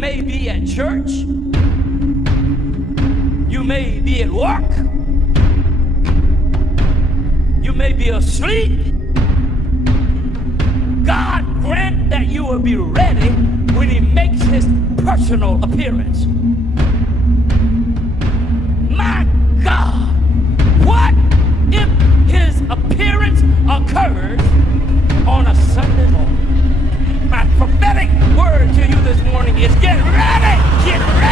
may be at church. You may be at work. You may be asleep. God grant that you will be ready when he makes his personal appearance. My God, what if his appearance occurs on a Sunday morning? My prophetic word to you this morning is get ready! Get ready!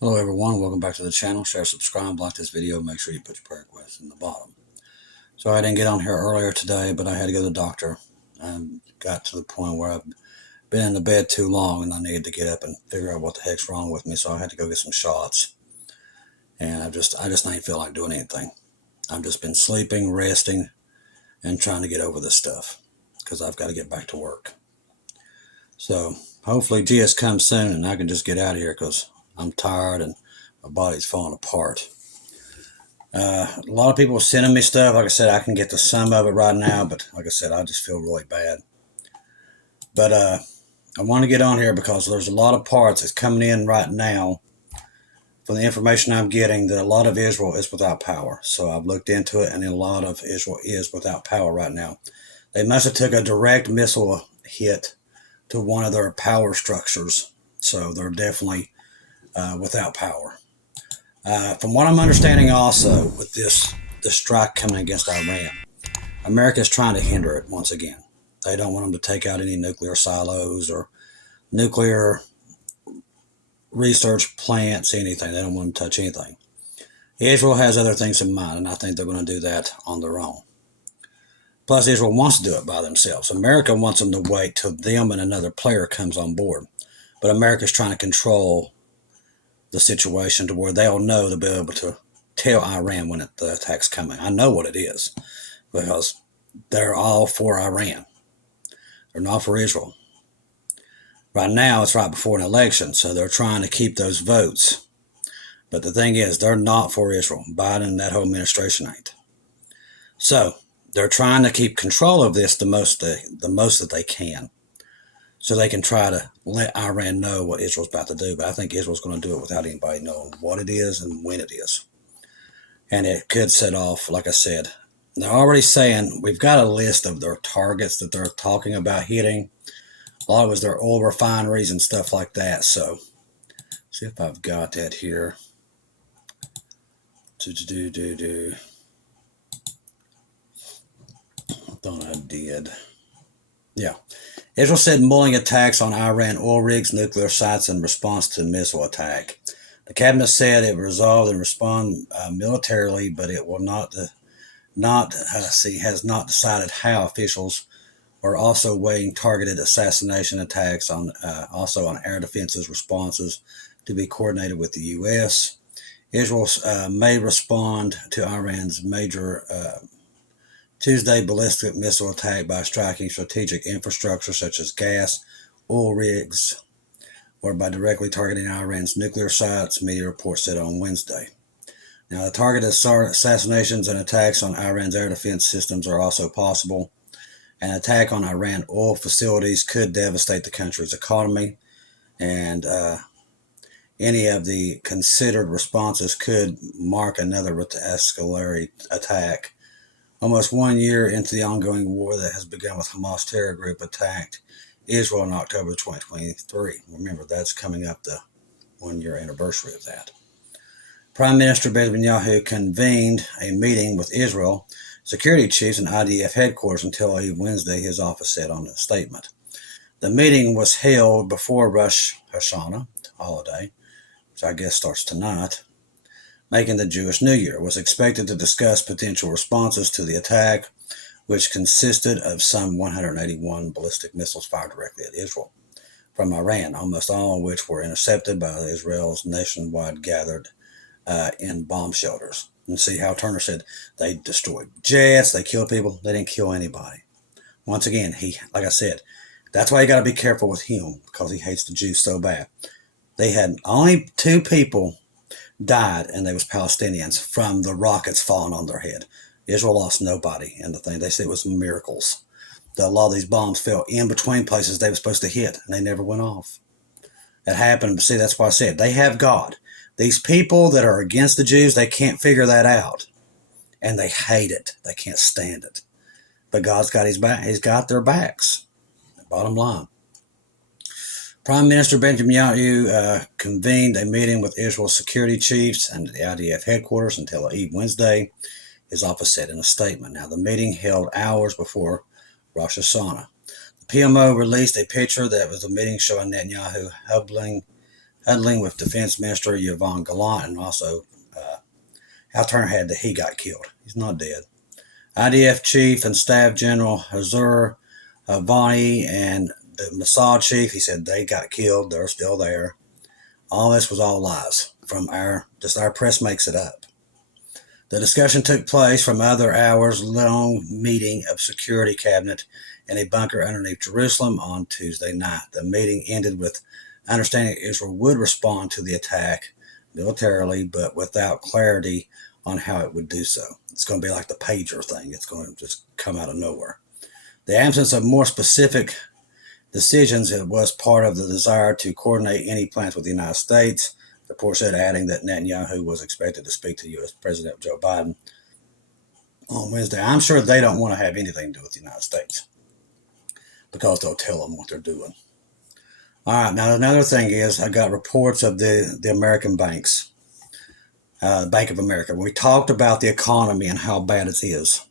Hello everyone, welcome back to the channel. Share, subscribe, like this video, make sure you put your prayer requests in the bottom. So I didn't get on here earlier today, but I had to go to the doctor. I got to the point where I've been in the bed too long and I needed to get up and figure out what the heck's wrong with me, so I had to go get some shots. And I just ain't feel like doing anything. I've just been sleeping, resting, and trying to get over this stuff because I've got to get back to work. So hopefully GS comes soon and I can just get out of here because I'm tired and my body's falling apart. A lot of people are sending me stuff. Like I said, I can get to some of it right now, but like I said, I just feel really bad. But I want to get on here because there's a lot of parts that's coming in right now from the information I'm getting that a lot of Israel is without power. So I've looked into it, and a lot of Israel is without power right now. They must have took a direct missile hit to one of their power structures. So they're definitely without power. From what I'm understanding also with this strike coming against Iran, America is trying to hinder it once again. They don't want them to take out any nuclear silos or nuclear research plants, anything. They don't want them to touch anything. Israel has other things in mind, and I think they're going to do that on their own. Plus, Israel wants to do it by themselves. America wants them to wait till them and another player comes on board. But America's trying to control the situation to where they'll know to be able to tell Iran when the attack's coming. I know what it is because they're all for Iran. They're not for Israel. Right now, it's right before an election, so they're trying to keep those votes. But the thing is, they're not for Israel. Biden and that whole administration ain't. So they're trying to keep control of this the most that they can, so they can try to let Iran know what Israel's about to do. But I think Israel's going to do it without anybody knowing what it is and when it is. And it could set off, like I said. They're already saying, we've got a list of their targets that they're talking about hitting. A lot of it is their oil refineries and stuff like that. So, see if I've got that here. I thought I did. Yeah. Israel said mulling attacks on Iran oil rigs, nuclear sites in response to missile attack. The cabinet said it resolved and respond militarily, but it will has not decided how. Officials are also weighing targeted assassination attacks on also on air defenses responses to be coordinated with the U.S. Israel may respond to Iran's major Tuesday ballistic missile attack by striking strategic infrastructure such as gas, oil rigs, or by directly targeting Iran's nuclear sites, media reports said on Wednesday. Now, the targeted assassinations and attacks on Iran's air defense systems are also possible. An attack on Iran oil facilities could devastate the country's economy, and any of the considered responses could mark another escalatory attack. Almost 1 year into the ongoing war that has begun with Hamas terror group attacked Israel in October 2023. Remember, that's coming up the 1 year anniversary of that. Prime Minister Benjamin Netanyahu convened a meeting with Israel security chiefs and IDF headquarters until Wednesday, his office said on a statement. The meeting was held before Rosh Hashanah holiday, which I guess starts tonight, making the Jewish New Year, was expected to discuss potential responses to the attack, which consisted of some 181 ballistic missiles fired directly at Israel from Iran, almost all of which were intercepted by Israel's nationwide gathered in bomb shelters. And see how Turner said they destroyed jets, they killed people. They didn't kill anybody. Once again, like I said, that's why you got to be careful with him, because he hates the Jews so bad. They had only 2 people died, and they was Palestinians from the rockets falling on their head. Israel lost nobody in the thing. They said it was miracles. A lot of these bombs fell in between places they were supposed to hit, and they never went off. That happened. See, that's why I said they have God. These people that are against the Jews, they can't figure that out, and they hate it. They can't stand it. But God's got his back. He's got their backs. Bottom line. Prime Minister Benjamin Netanyahu convened a meeting with Israel's security chiefs and the IDF headquarters on Tel Aviv Wednesday, his office said in a statement. Now, the meeting held hours before Rosh Hashanah. The PMO released a picture that was a meeting showing Netanyahu huddling with Defense Minister Yoav Gallant, and also how Turner had that he got killed. He's not dead. IDF Chief and Staff General Hazur Vani and the Mossad Chief, he said they got killed. They're still there. All this was all lies from our press makes it up. The discussion took place from other hours-long meeting of security cabinet in a bunker underneath Jerusalem on Tuesday night. The meeting ended with understanding Israel would respond to the attack militarily, but without clarity on how it would do so. It's going to be like the pager thing. It's going to just come out of nowhere. The absence of more specific decisions was part of the desire to coordinate any plans with the United States. The report said, adding that Netanyahu was expected to speak to U.S. President Joe Biden on Wednesday. I'm sure they don't want to have anything to do with the United States because they'll tell them what they're doing. All right, now another thing is I got reports of the American banks, Bank of America. We talked about the economy and how bad it is.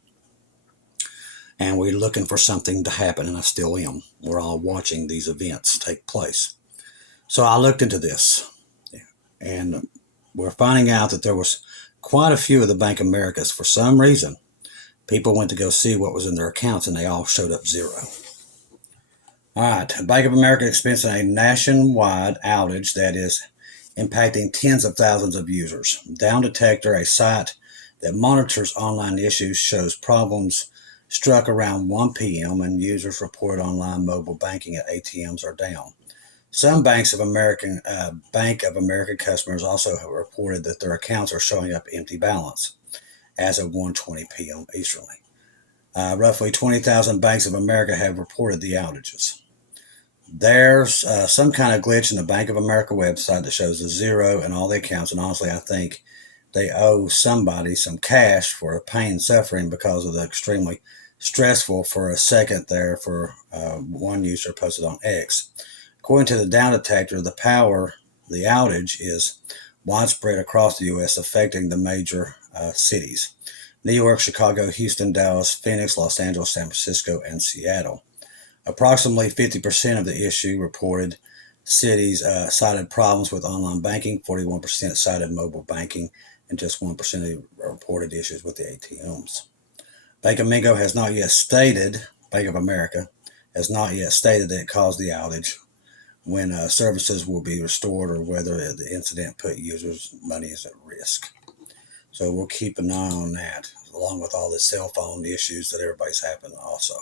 And we're looking for something to happen, and I still am. We're all watching these events take place. So I looked into this, and we're finding out that there was quite a few of the Bank of Americas. For some reason, people went to go see what was in their accounts, and they all showed up zero. All right, Bank of America experiencing a nationwide outage that is impacting tens of thousands of users. Down Detector, a site that monitors online issues, shows problems struck around 1 p.m. and users report online mobile banking at ATMs are down. Some Bank of America customers also have reported that their accounts are showing up empty balance as of 1:20 p.m. Easternly. Roughly 20,000 Banks of America have reported the outages. There's some kind of glitch in the Bank of America website that shows a zero in all the accounts, and honestly, I think they owe somebody some cash for pain and suffering because of the extremely stressful for a second there for one user posted on X. According to the Down Detector, the outage is widespread across the U.S., affecting the major cities: New York, Chicago, Houston, Dallas, Phoenix, Los Angeles, San Francisco, and Seattle. Approximately 50% of the issue reported cities cited problems with online banking, 41% cited mobile banking, and just 1% reported issues with the ATMs. Bank of America has not yet stated that it caused the outage, when services will be restored, or whether the incident put users' money is at risk. So we'll keep an eye on that, along with all the cell phone issues that everybody's having also.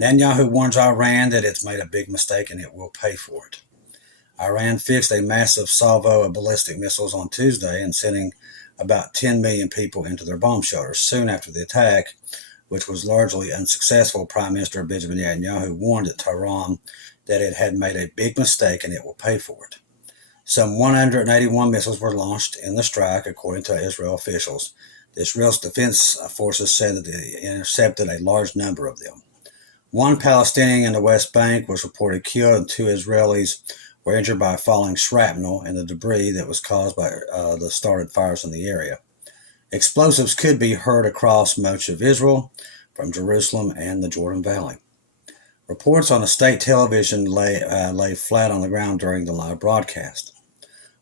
Netanyahu warns Iran that it's made a big mistake and it will pay for it. Iran fixed a massive salvo of ballistic missiles on Tuesday and sending about 10 million people into their bomb shelters. Soon after the attack, which was largely unsuccessful, Prime Minister Benjamin Netanyahu warned at Tehran that it had made a big mistake and it will pay for it. Some 181 missiles were launched in the strike, according to Israel officials. The Israel's defense forces said that they intercepted a large number of them. One Palestinian in the West Bank was reported killed, and 2 Israelis were injured by falling shrapnel and the debris that was caused by the started fires in the area. Explosives could be heard across much of Israel, from Jerusalem and the Jordan Valley. Reports on the state television lay flat on the ground during the live broadcast.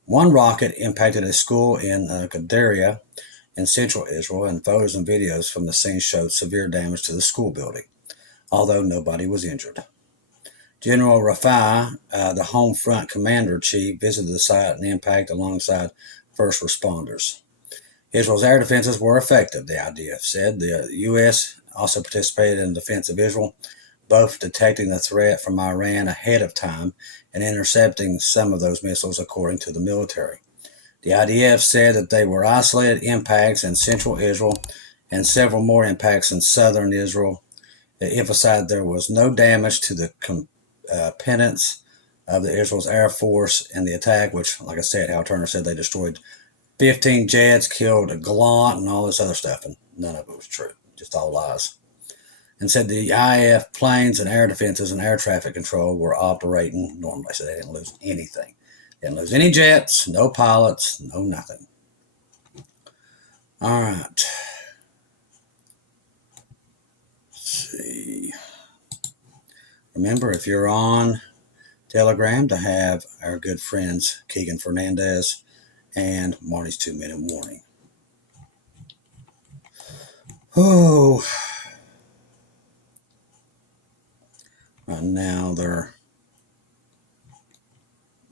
One rocket impacted a school in Gedalia in central Israel, and photos and videos from the scene showed severe damage to the school building, although nobody was injured. General Ravi, the home front commander-in-chief, visited the site and impact alongside first responders. Israel's air defenses were effective, the IDF said. The U.S. also participated in the defense of Israel, both detecting the threat from Iran ahead of time and intercepting some of those missiles, according to the military. The IDF said that they were isolated impacts in central Israel and several more impacts in southern Israel. They emphasized there was no damage to the competence of the Israel's Air Force in the attack, which, like I said, Hal Turner said they destroyed 15 jets, killed a Gallant, and all this other stuff, and none of it was true, just all lies. And said the IAF planes and air defenses and air traffic control were operating normally, so they didn't lose anything. They didn't lose any jets, no pilots, no nothing. All right. Let's see. Remember, if you're on Telegram, to have our good friends Keegan Fernandez and Marty's 2-minute warning. Oh, right now they're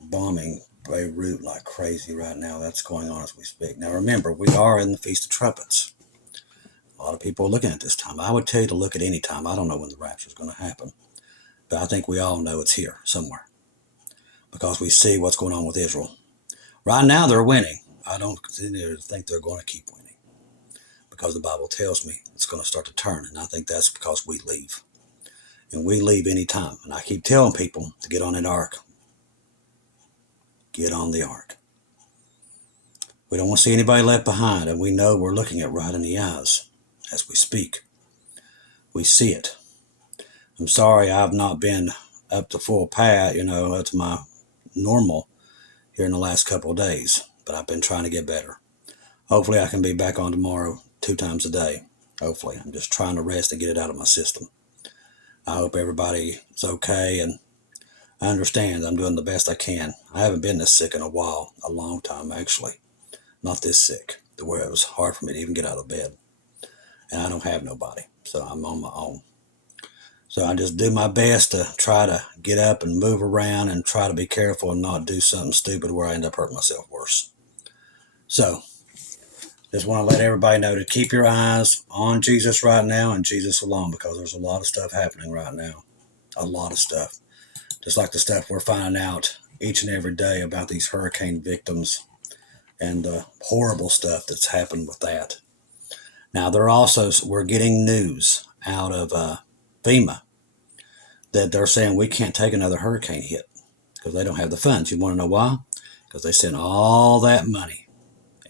bombing Beirut like crazy right now. That's going on as we speak. Now remember, we are in the Feast of Trumpets. A lot of people are looking at this time. I would tell you to look at any time. I don't know when the rapture is going to happen, but I think we all know it's here somewhere because we see what's going on with Israel. Right now, they're winning. I don't think they're going to keep winning because the Bible tells me it's going to start to turn, and I think that's because we leave. And we leave any time. And I keep telling people to get on that ark. Get on the ark. We don't want to see anybody left behind, and we know we're looking at right in the eyes as we speak. We see it. I'm sorry I've not been up to full pat, up to my normal here in the last couple of days, but I've been trying to get better. Hopefully I can be back on tomorrow 2 times a day. Hopefully. I'm just trying to rest and get it out of my system. I hope everybody is okay, and I understand I'm doing the best I can. I haven't been this sick in a while, a long time actually. Not this sick, to where it was hard for me to even get out of bed. And I don't have nobody, so I'm on my own. So I just do my best to try to get up and move around and try to be careful and not do something stupid where I end up hurting myself worse. So, just want to let everybody know to keep your eyes on Jesus right now and Jesus alone, because there's a lot of stuff happening right now. A lot of stuff. Just like the stuff we're finding out each and every day about these hurricane victims and the horrible stuff that's happened with that. Now, we're getting news out of FEMA that they're saying we can't take another hurricane hit because they don't have the funds. You want to know why? Because they sent all that money,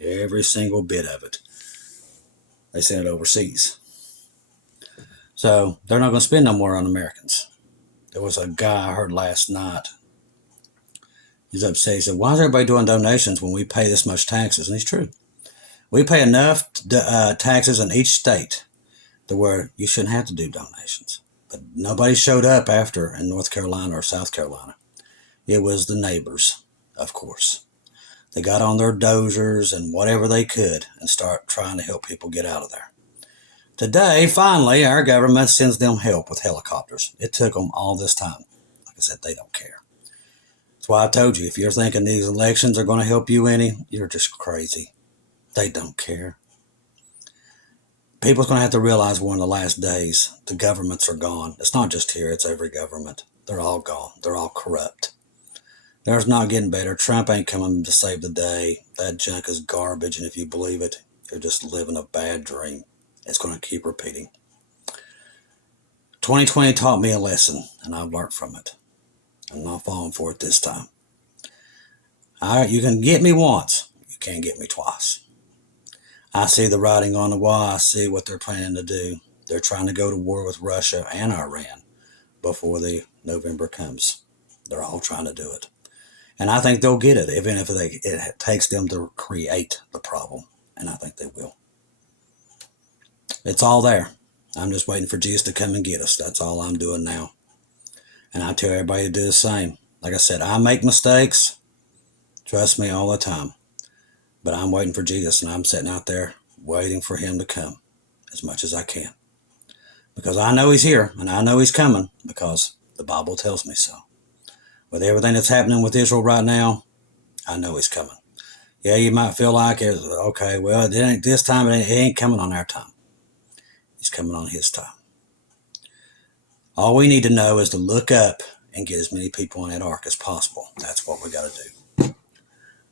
every single bit of it. They sent it overseas. So they're not going to spend no more on Americans. There was a guy I heard last night. He's upset. He said, why is everybody doing donations when we pay this much taxes? And he's true. We pay enough taxes in each state to where you shouldn't have to do donations. But nobody showed up after in North Carolina or South Carolina. It was the neighbors, of course. They got on their dozers and whatever they could and start trying to help people get out of there. Today, finally, our government sends them help with helicopters. It took them all this time. Like I said, they don't care. That's why I told you, if you're thinking these elections are going to help you any, you're just crazy. They don't care. People's going to have to realize we're in the last days. The governments are gone. It's not just here. It's every government. They're all gone. They're all corrupt. There's not getting better. Trump ain't coming to save the day. That junk is garbage, and if you believe it, you're just living a bad dream. It's going to keep repeating. 2020 taught me a lesson, and I've learned from it. I'm not falling for it this time. You can get me once. You can't get me twice. I see the writing on the wall. I see what they're planning to do. They're trying to go to war with Russia and Iran before the November comes. They're all trying to do it. And I think they'll get it, even if it takes them to create the problem. And I think they will. It's all there. I'm just waiting for Jesus to come and get us. That's all I'm doing now. And I tell everybody to do the same. Like I said, I make mistakes. Trust me, all the time. But I'm waiting for Jesus, and I'm sitting out there waiting for him to come as much as I can. Because I know he's here, and I know he's coming, because the Bible tells me so. With everything that's happening with Israel right now, I know he's coming. Yeah, you might feel like it. Okay, well, it ain't this time. It ain't coming on our time. He's coming on his time. All we need to know is to look up and get as many people in that ark as possible. That's what we got to do.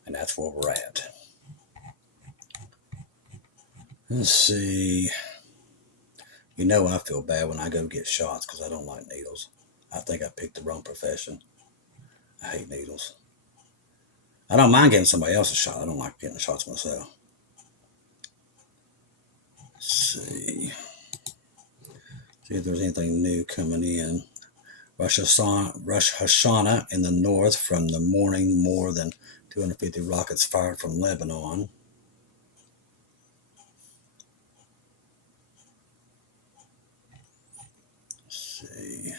And that's where we're at. Let's see. You know I feel bad when I go get shots because I don't like needles. I think I picked the wrong profession. I hate needles. I don't mind getting somebody else a shot. I don't like getting the shots myself. Let's see. See if there's anything new coming in. Rosh Hashanah in the north from the morning, more than 250 rockets fired from Lebanon. Let's see.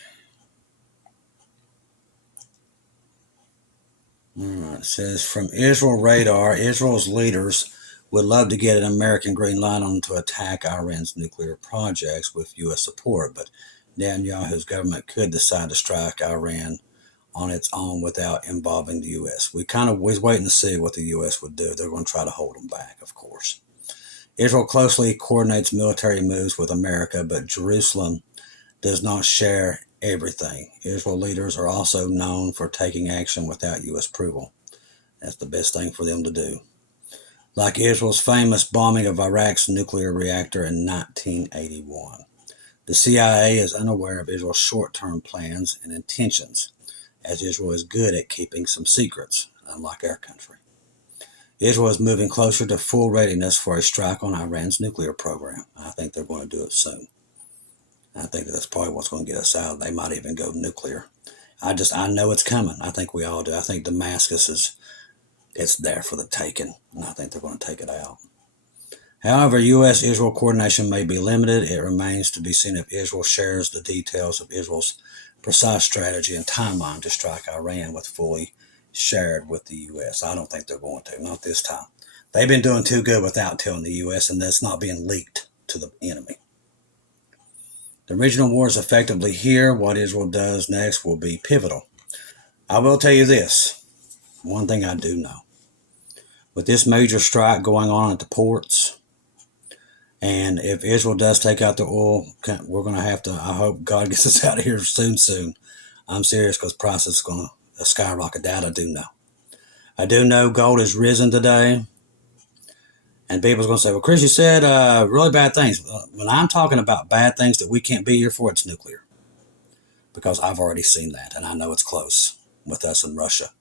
All right, it says from Israel radar, Israel's leaders would love to get an American green light on to attack Iran's nuclear projects with U.S. support, but Netanyahu's government could decide to strike Iran on its own without involving the U.S. We kind of was waiting to see what the U.S. would do. They're going to try to hold them back, of course. Israel closely coordinates military moves with America, but Jerusalem does not share everything. Israel leaders are also known for taking action without U.S. approval. That's the best thing for them to do. Like Israel's famous bombing of Iraq's nuclear reactor in 1981. The CIA is unaware of Israel's short-term plans and intentions, as Israel is good at keeping some secrets, unlike our country. Israel is moving closer to full readiness for a strike on Iran's nuclear program. I think they're going to do it soon. I think that's probably what's going to get us out. They might even go nuclear. I know it's coming. I think we all do. I think Damascus it's there for the taking, and I think they're going to take it out. However, U.S.-Israel coordination may be limited. It remains to be seen if Israel shares the details of Israel's precise strategy and timeline to strike Iran with fully shared with the U.S. I don't think they're going to, not this time. They've been doing too good without telling the U.S., and that's not being leaked to the enemy. The regional war is effectively here. What Israel does next will be pivotal. I will tell you this, one thing I do know. With this major strike going on at the ports, and if Israel does take out the oil, we're going to have to, I hope God gets us out of here soon. I'm serious because prices are going to skyrocket. That I do know. I do know gold has risen today. And people's going to say, well, Chris, you said really bad things. When I'm talking about bad things that we can't be here for, it's nuclear. Because I've already seen that, and I know it's close with us in Russia.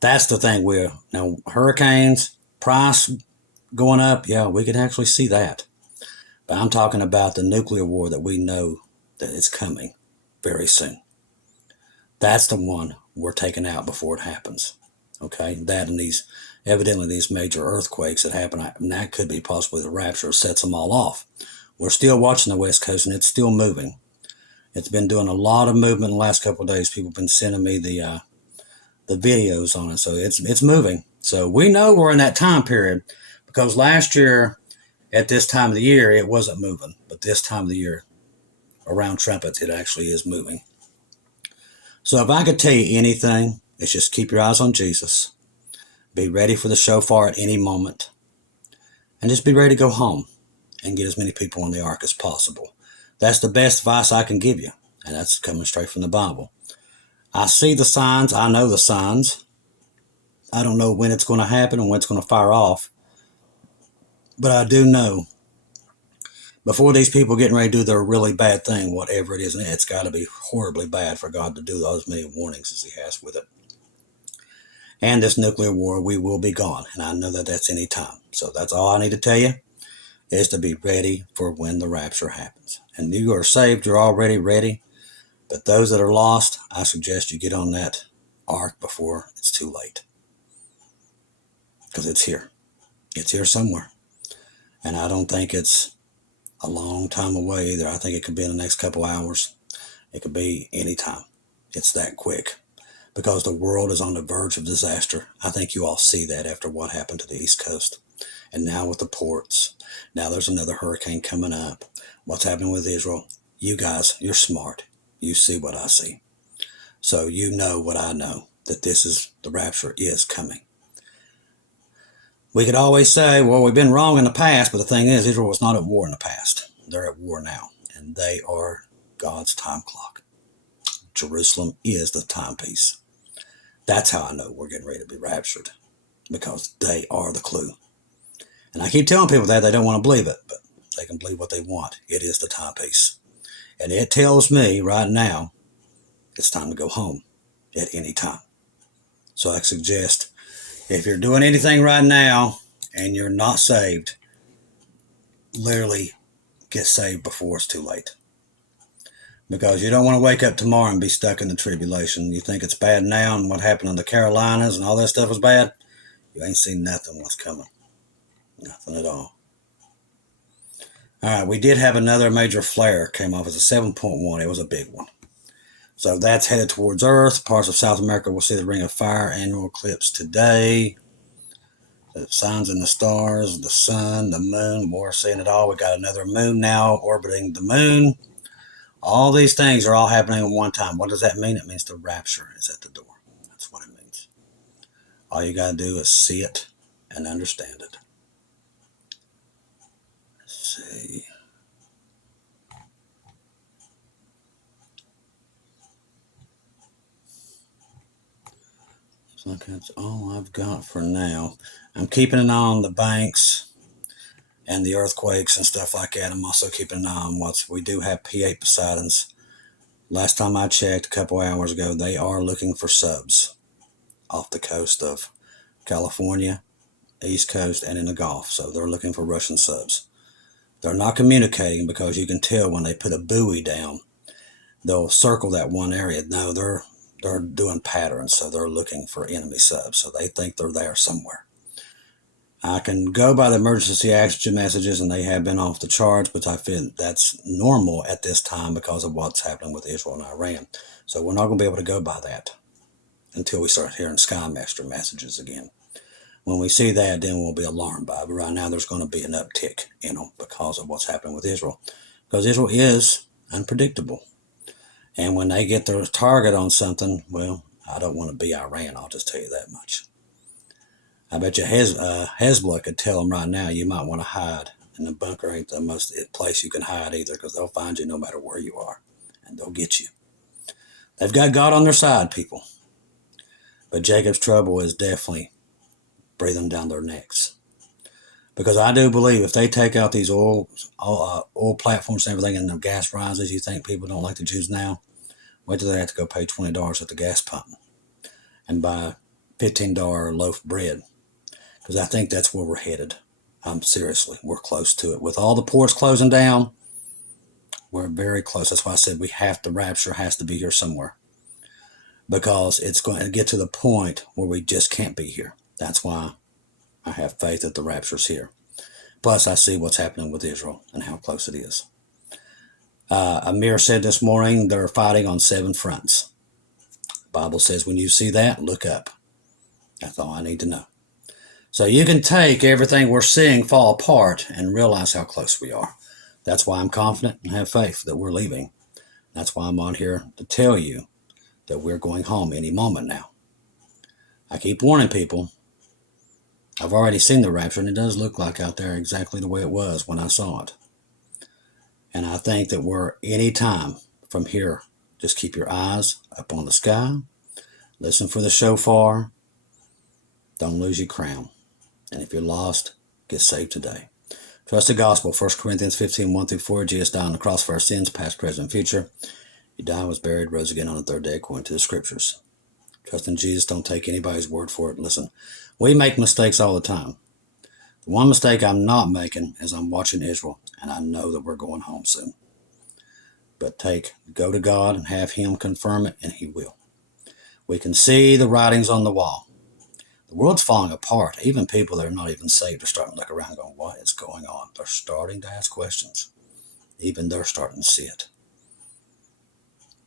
That's the thing. Now, hurricanes, price going up, yeah, we could actually see that. But I'm talking about the nuclear war that we know that it's coming very soon. That's the one we're taking out before it happens. Okay, that and evidently these major earthquakes that happen, and that could be possibly the rapture sets them all off. We're still watching the West Coast, and it's still moving. It's been doing a lot of movement in the last couple of days. People have been sending me the videos on it, so it's moving. So we know we're in that time period because last year at this time of the year it wasn't moving, but this time of the year around trumpets it actually is moving. So if I could tell you anything, it's just keep your eyes on Jesus. Be ready for the shofar at any moment. And just be ready to go home and get as many people in the ark as possible. That's the best advice I can give you. And that's coming straight from the Bible. I see the signs. I know the signs. I don't know when it's going to happen and when it's going to fire off. But I do know before these people getting ready to do their really bad thing, whatever it is, it's got to be horribly bad for God to do as many warnings as he has with it. And this nuclear war, we will be gone. And I know that that's any time. So that's all I need to tell you is to be ready for when the rapture happens. And you are saved, you're already ready. But those that are lost, I suggest you get on that ark before it's too late. Because it's here. It's here somewhere. And I don't think it's a long time away either. I think it could be in the next couple hours. It could be any time. It's that quick. Because the world is on the verge of disaster. I think you all see that after what happened to the East Coast. And now with the ports. Now there's another hurricane coming up. What's happening with Israel? You guys, you're smart. You see what I see. So you know what I know. That the rapture is coming. We could always say, well, we've been wrong in the past, but the thing is, Israel was not at war in the past. They're at war now, and they are God's time clock. Jerusalem is the timepiece. That's how I know we're getting ready to be raptured, because they are the clue. And I keep telling people that they don't want to believe it, but they can believe what they want. It is the timepiece. And it tells me right now it's time to go home at any time. So I suggest, if you're doing anything right now and you're not saved, literally get saved before it's too late. Because you don't want to wake up tomorrow and be stuck in the tribulation. You think it's bad now, and what happened in the Carolinas and all that stuff was bad? You ain't seen nothing what's coming. Nothing at all. All right, we did have another major flare. Came off as a 7.1. It was a big one. So that's headed towards Earth. Parts of South America will see the Ring of Fire annual eclipse today. The signs in the stars, the sun, the moon. We're seeing it all. We got another moon now orbiting the moon. All these things are all happening at one time. What does that mean? It means the rapture is at the door. That's what it means. All you got to do is see it and understand it. Let's see. Looks like that's all I've got for now. I'm keeping an eye on the banks and the earthquakes and stuff like that. I'm also keeping an eye on we do have P8 Poseidons. Last time I checked, a couple hours ago, they are looking for subs off the coast of California, East Coast, and in the Gulf. So they're looking for Russian subs. They're not communicating, because you can tell when they put a buoy down, they'll circle that one area. No, they're doing patterns, so they're looking for enemy subs. So they think they're there somewhere. I can go by the emergency action messages, and they have been off the charts, but I feel that's normal at this time because of what's happening with Israel and Iran. So we're not going to be able to go by that until we start hearing Skymaster messages again. When we see that, then we'll be alarmed by it. But right now, there's going to be an uptick in them because of what's happening with Israel. Because Israel is unpredictable. And when they get their target on something, well, I don't want to be Iran. I'll just tell you that much. I bet you Hezbollah could tell them right now, you might want to hide. And the bunker ain't the most place you can hide either, because they'll find you no matter where you are. And they'll get you. They've got God on their side, people. But Jacob's trouble is definitely breathing down their necks. Because I do believe if they take out these oil platforms and everything, and the gas rises, you think people don't like the Jews now? Wait till they have to go pay $20 at the gas pump and buy a $15 loaf of bread. Because I think that's where we're headed. Seriously, we're close to it. With all the ports closing down, we're very close. That's why I said the rapture has to be here somewhere. Because it's going to get to the point where we just can't be here. That's why I have faith that the rapture's here. Plus, I see what's happening with Israel and how close it is. Amir said this morning they're fighting on 7 fronts. The Bible says when you see that, look up. That's all I need to know. So you can take everything we're seeing fall apart and realize how close we are. That's why I'm confident and have faith that we're leaving. That's why I'm on here to tell you that we're going home any moment now. I keep warning people. I've already seen the rapture, and it does look like out there exactly the way it was when I saw it. And I think that we're any time from here, just keep your eyes up on the sky. Listen for the shofar. Don't lose your crown. And if you're lost, get saved today. Trust the gospel. 1 Corinthians 15, 1-4. Jesus died on the cross for our sins, past, present, and future. He died, was buried, rose again on the third day according to the scriptures. Trust in Jesus. Don't take anybody's word for it. Listen, we make mistakes all the time. The one mistake I'm not making is I'm watching Israel, and I know that we're going home soon. But go to God and have Him confirm it, and He will. We can see the writings on the wall. The world's falling apart. Even people that are not even saved are starting to look around going, what is going on? They're starting to ask questions. Even they're starting to see it.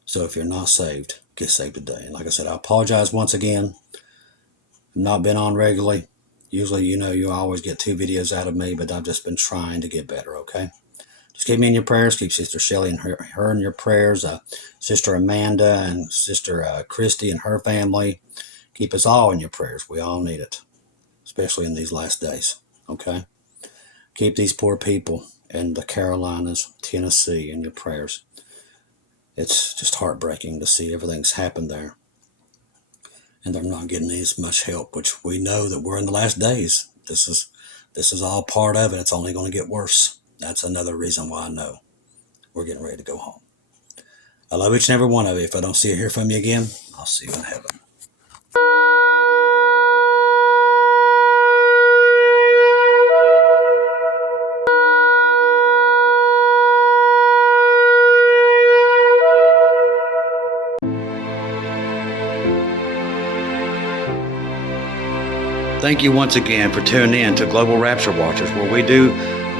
So if you're not saved, get saved today. And like I said, I apologize once again. I've not been on regularly. Usually, you always get 2 videos out of me, but I've just been trying to get better, okay? Just keep me in your prayers. Keep Sister Shelley and her in your prayers. Sister Amanda and Sister Christy and her family. Keep us all in your prayers. We all need it. especially in these last days. Okay? Keep these poor people in the Carolinas, Tennessee in your prayers. It's just heartbreaking to see everything's happened there. And they're not getting as much help, which we know that we're in the last days. This is all part of it. It's only going to get worse. That's another reason why I know we're getting ready to go home. I love each and every one of you. If I don't see or hear from you again, I'll see you in heaven. Thank you once again for tuning in to Global Rapture Watchers, where we do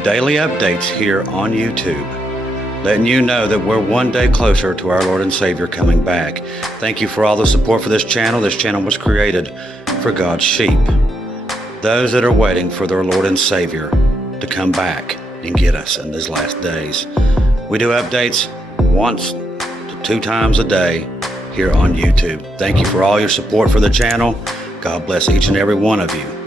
daily updates here on YouTube, letting you know that we're one day closer to our Lord and Savior coming back. Thank you for all the support for this channel. This channel was created for God's sheep, those that are waiting for their Lord and Savior to come back and get us in these last days. We do updates once to 2 times a day here on YouTube. Thank you for all your support for the channel. God bless each and every one of you.